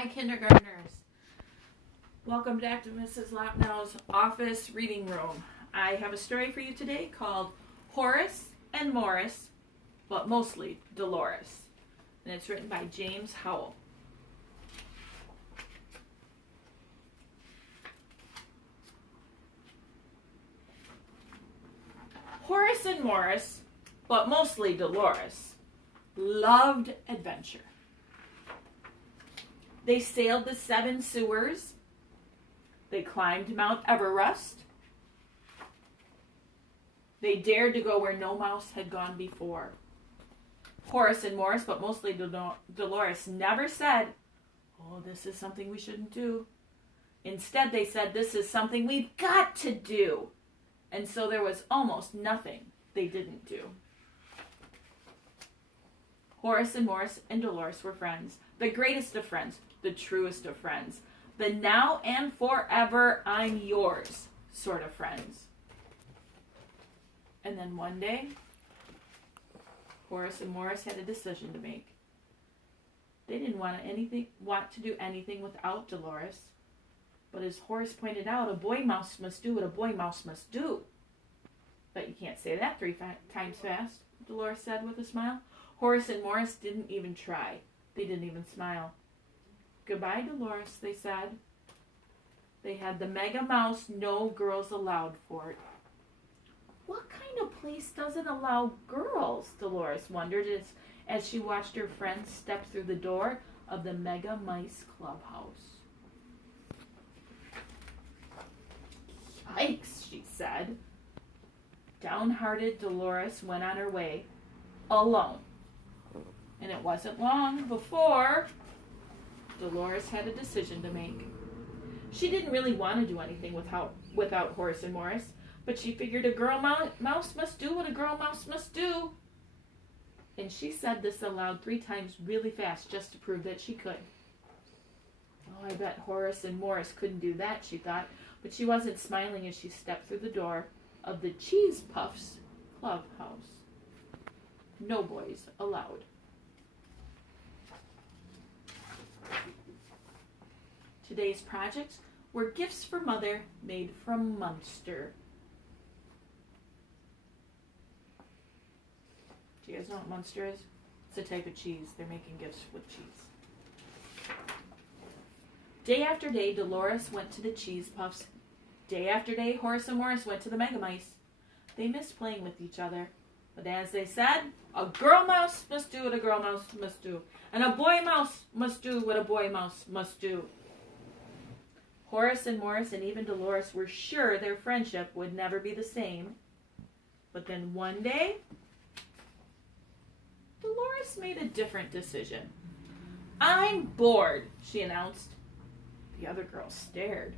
Hi, kindergartners. Welcome back to Mrs. Lopnow's office reading room. I have a story for you today called Horace and Morris, but mostly Delorez. And it's written by James Howell. Horace and Morris, but mostly Delorez, loved adventure. They sailed the 7 sewers. They climbed Mount Everest. They dared to go where no mouse had gone before. Horace and Morris, but mostly Delorez, never said, "Oh, this is something we shouldn't do." Instead, they said, "This is something we've got to do." And so there was almost nothing they didn't do. Horace and Morris and Delorez were friends, the greatest of friends, the truest of friends, the now and forever I'm yours sort of friends. And then one day, Horace and Morris had a decision to make. They didn't want to do anything without Delorez. But as Horace pointed out, a boy mouse must do what a boy mouse must do. But you can't say that 3 times fast, Delorez said with a smile. Horace and Morris didn't even try. They didn't even smile. "Goodbye, Delorez," they said. They had the mega mouse no girls allowed fort. What kind of place doesn't allow girls? Delorez wondered as she watched her friends step through the door of the mega mice clubhouse. "Yikes," she said. Downhearted, Delorez went on her way, alone. And it wasn't long before Delorez had a decision to make. She didn't really want to do anything without Horace and Morris, but she figured a girl mouse must do what a girl mouse must do. And she said this aloud 3 times really fast just to prove that she could. Oh, I bet Horace and Morris couldn't do that, she thought, but she wasn't smiling as she stepped through the door of the Cheese Puffs clubhouse. No boys allowed. Today's projects were gifts for Mother made from Munster. Do you guys know what Munster is? It's a type of cheese. They're making gifts with cheese. Day after day, Delorez went to the Cheese Puffs. Day after day, Horace and Morris went to the Mega Mice. They missed playing with each other. But as they said, a girl mouse must do what a girl mouse must do. And a boy mouse must do what a boy mouse must do. Horace and Morris and even Delorez were sure their friendship would never be the same. But then one day, Delorez made a different decision. "I'm bored," she announced. The other girls stared.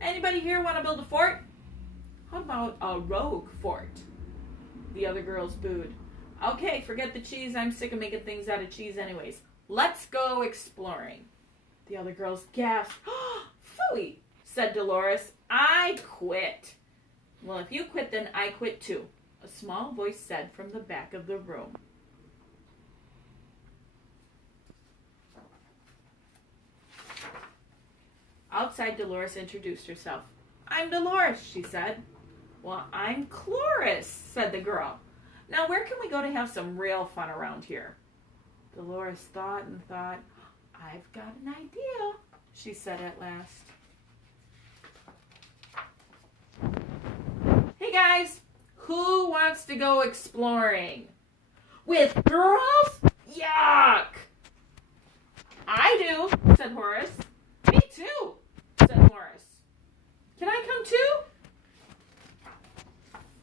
"Anybody here want to build a fort?" "How about a rogue fort?" The other girls booed. "Okay, forget the cheese. I'm sick of making things out of cheese anyways. Let's go exploring." The other girls gasped. "Phooey," said Delorez. "I quit." "Well, if you quit, then I quit too," a small voice said from the back of the room. Outside, Delorez introduced herself. "I'm Delorez," she said. "Well, I'm Cloris," said the girl. "Now, where can we go to have some real fun around here?" Delorez thought and thought. "I've got an idea," she said at last. "Hey guys, who wants to go exploring?" "With girls? Yuck!" "I do," said Horace. "Me too," said Morris. "Can I come too?"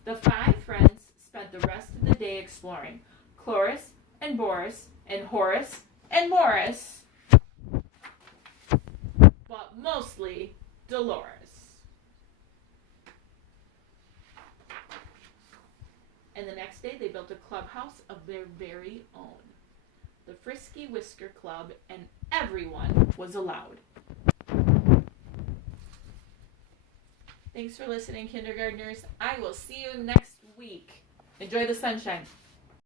The 5 friends spent the rest of the day exploring. Cloris and Boris and Horace and Morris, but mostly Delorez. And the next day they built a clubhouse of their very own, the Frisky Whisker Club, and everyone was allowed. Thanks for listening, kindergartners. I will see you next week. Enjoy the sunshine.